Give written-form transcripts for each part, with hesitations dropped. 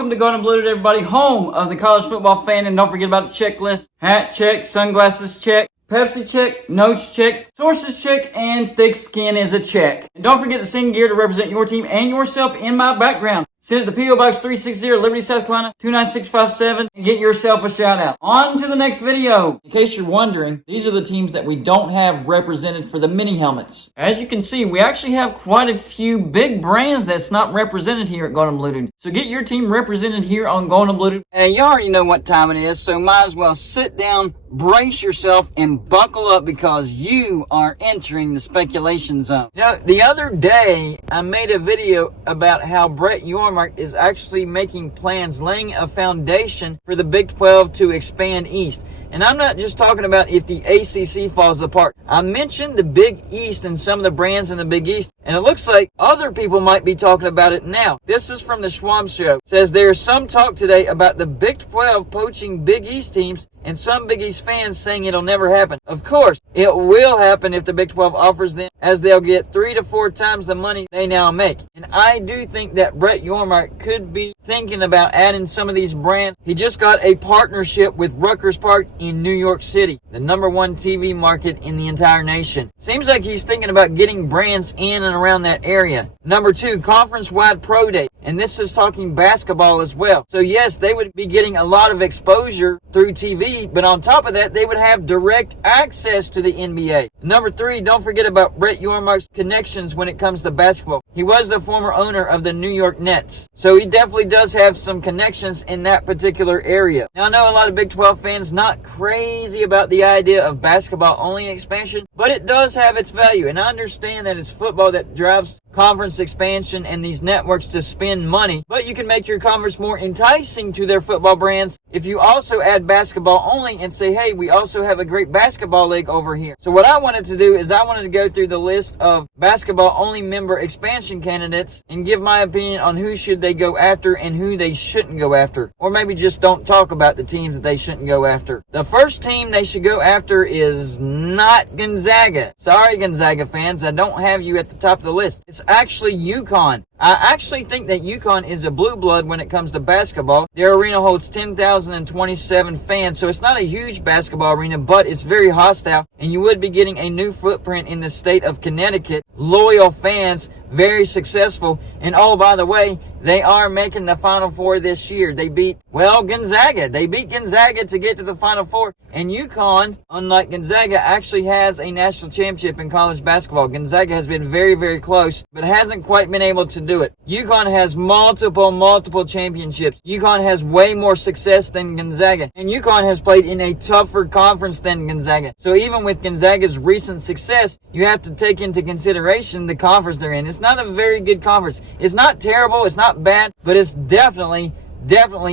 Welcome to Golden and Blue, everybody, home of the college football fan. And don't forget about the checklist. Hat check, sunglasses check, Pepsi check, notes check, sources check, and thick skin is a check. And don't forget to sing gear to represent your team and yourself in my background. Send it to P.O. Box 360, Liberty, South Carolina, 29657, and get yourself a shout out. On to the next video. In case you're wondering, these are the teams that we don't have represented for the mini helmets. As you can see, we actually have quite a few big brands that's not represented here at Golden Blue. So get your team represented here on Golden Blue. Hey, you already know what time it is, so might as well sit down, brace yourself, and buckle up because you are entering the speculation zone. You know, the other day, I made a video about how Brett Yormark is actually making plans, laying a foundation for the Big 12 to expand east. And I'm not just talking about if the ACC falls apart. I mentioned the Big East and some of the brands in the Big East, and it looks like other people might be talking about it now. This is from the Schwab Show. It says there is some talk today about the Big 12 poaching Big East teams, and some Big East fans saying it'll never happen. Of course, it will happen if the Big 12 offers them, as they'll get 3 to 4 times the money they now make. And I do think that Brett Yormark could be thinking about adding some of these brands. He just got a partnership with Rutgers Park in New York City, the #1 TV market in the entire nation. Seems like he's thinking about getting brands in and around that area. Number 2, conference-wide pro day. And this is talking basketball as well. So yes, they would be getting a lot of exposure through TV, but on top of that, they would have direct access to the NBA. Number 3, don't forget about Brett Yormark's connections when it comes to basketball. He was the former owner of the New York Nets. So he definitely does have some connections in that particular area. Now, I know a lot of Big 12 fans not crazy about the idea of basketball-only expansion, but it does have its value. And I understand that it's football that drives conference expansion and these networks to spend money, but you can make your conference more enticing to their football brands if you also add basketball only and say, hey, we also have a great basketball league over here. So what I wanted to do is I wanted to go through the list of basketball only member expansion candidates and give my opinion on who should they go after and who they shouldn't go after, or maybe just don't talk about the teams that they shouldn't go after. The first team they should go after is not Gonzaga. Sorry, Gonzaga fans, I don't have you at the top of the list. It's actually UConn. I actually think that UConn is a blue blood when it comes to basketball. Their arena holds 10,027 fans, so it's not a huge basketball arena, but it's very hostile, and you would be getting a new footprint in the state of Connecticut. Loyal fans, very successful, and oh, by the way, they are making the Final Four this year. They beat, Gonzaga. They beat Gonzaga to get to the Final Four, and UConn, unlike Gonzaga, actually has a national championship in college basketball. Gonzaga has been very, very close, but hasn't quite been able to do it. UConn has multiple championships. UConn has way more success than Gonzaga, and UConn has played in a tougher conference than Gonzaga. So even with Gonzaga's recent success, you have to take into consideration the conference they're in. It's not a very good conference. It's not terrible, it's not bad, but it's definitely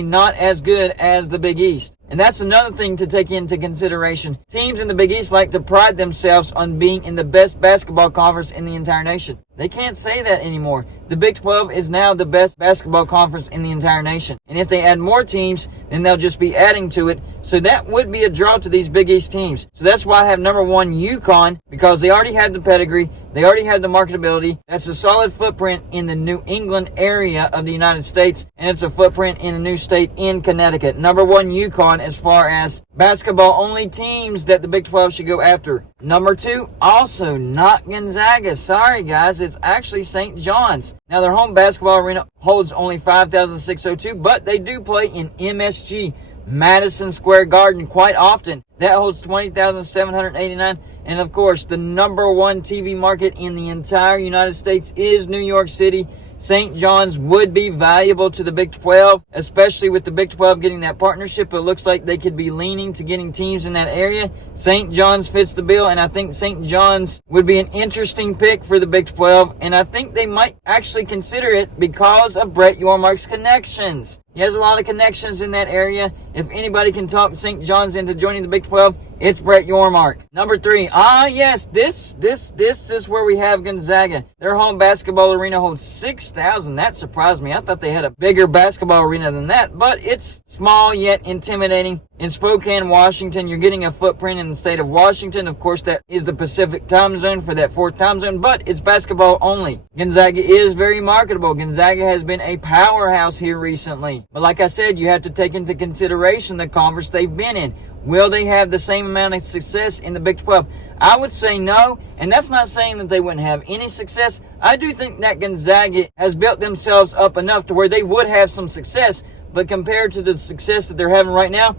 not as good as the Big East. And that's another thing to take into consideration. Teams in the Big East like to pride themselves on being in the best basketball conference in the entire nation. They can't say that anymore. The Big 12 is now the best basketball conference in the entire nation. And if they add more teams, then they'll just be adding to it. So that would be a draw to these Big East teams. So that's why I have #1 UConn, because they already have the pedigree. They already have the marketability. That's a solid footprint in the New England area of the United States. And it's a footprint in a new state in Connecticut. #1 UConn as far as basketball only teams that the Big 12 should go after. Number 2, also not Gonzaga. Sorry guys, it's actually St. John's. Now their home basketball arena holds only 5,602, but they do play in MSG, Madison Square Garden, quite often. That holds 20,789. And of course, the #1 TV market in the entire United States is New York City. St. John's would be valuable to the Big 12, especially with the Big 12 getting that partnership. It looks like they could be leaning to getting teams in that area. St. John's fits the bill, and I think St. John's would be an interesting pick for the Big 12, and I think they might actually consider it because of Brett Yormark's connections. He has a lot of connections in that area. If anybody can talk St. John's into joining the Big 12, it's Brett Yormark. Number 3. Yes, this is where we have Gonzaga. Their home basketball arena holds 6,000. That surprised me. I thought they had a bigger basketball arena than that, but it's small yet intimidating. in Spokane, Washington. You're getting a footprint in the state of Washington. Of course, that is the Pacific time zone for that 4th time zone, but it's basketball only. Gonzaga is very marketable. Gonzaga has been a powerhouse here recently. But like I said, you have to take into consideration the conference they've been in. Will they have the same amount of success in the Big 12? I would say no, and that's not saying that they wouldn't have any success. I do think that Gonzaga has built themselves up enough to where they would have some success, but compared to the success that they're having right now,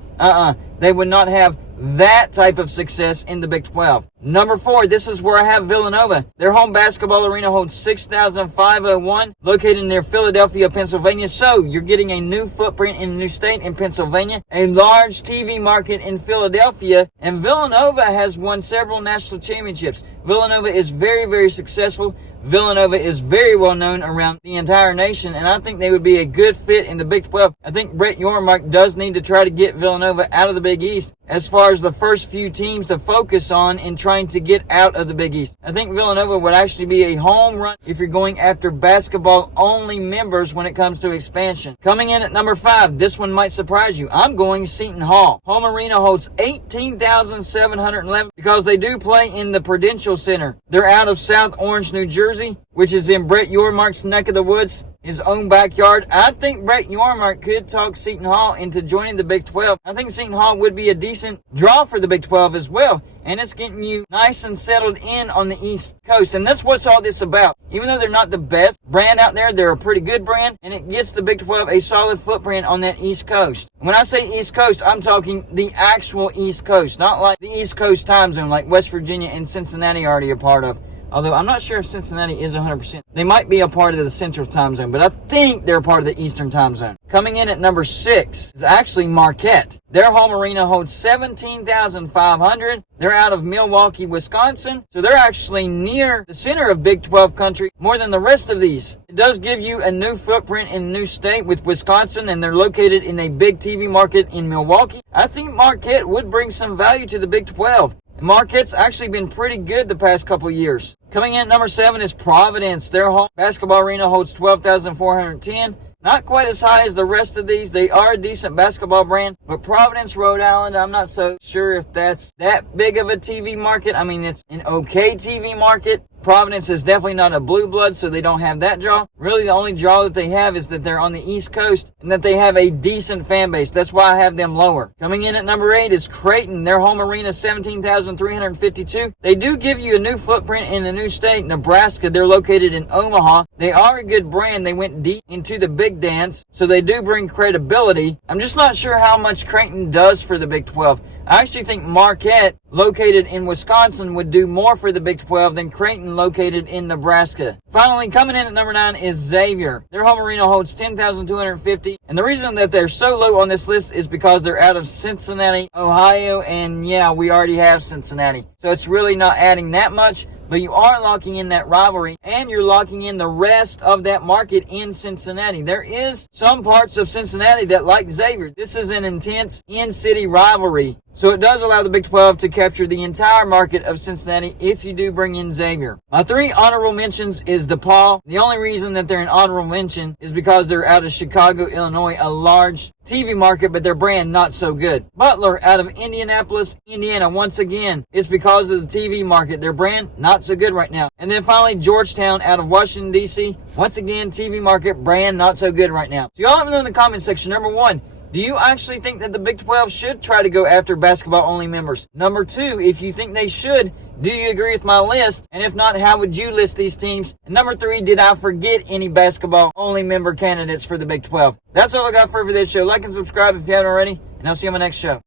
they would not have that type of success in the Big 12. Number 4, this is where I have Villanova. Their home basketball arena holds 6,501, located near Philadelphia, Pennsylvania. So you're getting a new footprint in a new state in Pennsylvania, a large TV market in Philadelphia, and Villanova has won several national championships. Villanova is very, very successful. Villanova is very well known around the entire nation, and I think they would be a good fit in the Big 12. I think Brett Yormark does need to try to get Villanova out of the Big East as far as the first few teams to focus on in trying to get out of the Big East. I think Villanova would actually be a home run if you're going after basketball-only members when it comes to expansion. Coming in at number 5, this one might surprise you. I'm going Seton Hall. Home arena holds 18,711 because they do play in the Prudential Center. They're out of South Orange, New Jersey, which is in Brett Yormark's neck of the woods, his own backyard. I think Brett Yormark could talk Seton Hall into joining the Big 12. I think Seton Hall would be a decent draw for the Big 12 as well. And it's getting you nice and settled in on the East Coast. And that's what's all this about. Even though they're not the best brand out there, they're a pretty good brand. And it gets the Big 12 a solid footprint on that East Coast. When I say East Coast, I'm talking the actual East Coast. Not like the East Coast time zone like West Virginia and Cincinnati are already a part of. Although I'm not sure if Cincinnati is 100%. They might be a part of the Central time zone, but I think they're a part of the Eastern time zone. Coming in at number 6 is actually Marquette. Their home arena holds 17,500. They're out of Milwaukee, Wisconsin. So they're actually near the center of Big 12 country more than the rest of these. It does give you a new footprint in a new state with Wisconsin, and they're located in a big TV market in Milwaukee. I think Marquette would bring some value to the Big 12. Marquette's actually been pretty good the past couple years. Coming in at number 7 is Providence. Their home basketball arena holds 12,410. Not quite as high as the rest of these. They are a decent basketball brand, but Providence, Rhode Island, I'm not so sure if that's that big of a TV market. I mean, it's an okay TV market. Providence is definitely not a blue blood, so they don't have that draw. Really, the only draw that they have is that they're on the East Coast and that they have a decent fan base. That's why I have them lower. Coming in at number 8 is Creighton. Their home arena, 17,352. They do give you a new footprint in a new state, Nebraska. They're located in Omaha. They are a good brand. They went deep into the big dance, so they do bring credibility. I'm just not sure how much Creighton does for the Big 12. I actually think Marquette, located in Wisconsin, would do more for the Big 12 than Creighton, located in Nebraska. Finally, coming in at number 9 is Xavier. Their home arena holds 10,250. And the reason that they're so low on this list is because they're out of Cincinnati, Ohio. And yeah, we already have Cincinnati. So it's really not adding that much. But you are locking in that rivalry, and you're locking in the rest of that market in Cincinnati. There is some parts of Cincinnati that like Xavier. This is an intense in-city rivalry. So it does allow the Big 12 to capture the entire market of Cincinnati if you do bring in Xavier. My 3 honorable mentions is DePaul. The only reason that they're an honorable mention is because they're out of Chicago, Illinois, a large TV market, but their brand not so good. Butler out of Indianapolis, Indiana, once again, it's because of the TV market. Their brand not so good right now. And then finally, Georgetown out of Washington, D.C. Once again, TV market, brand not so good right now. So y'all let me know in the comment section. Number 1, do you actually think that the Big 12 should try to go after basketball-only members? Number 2, if you think they should, do you agree with my list? And if not, how would you list these teams? And number 3, did I forget any basketball-only member candidates for the Big 12? That's all I got for this show. Like and subscribe if you haven't already, and I'll see you on my next show.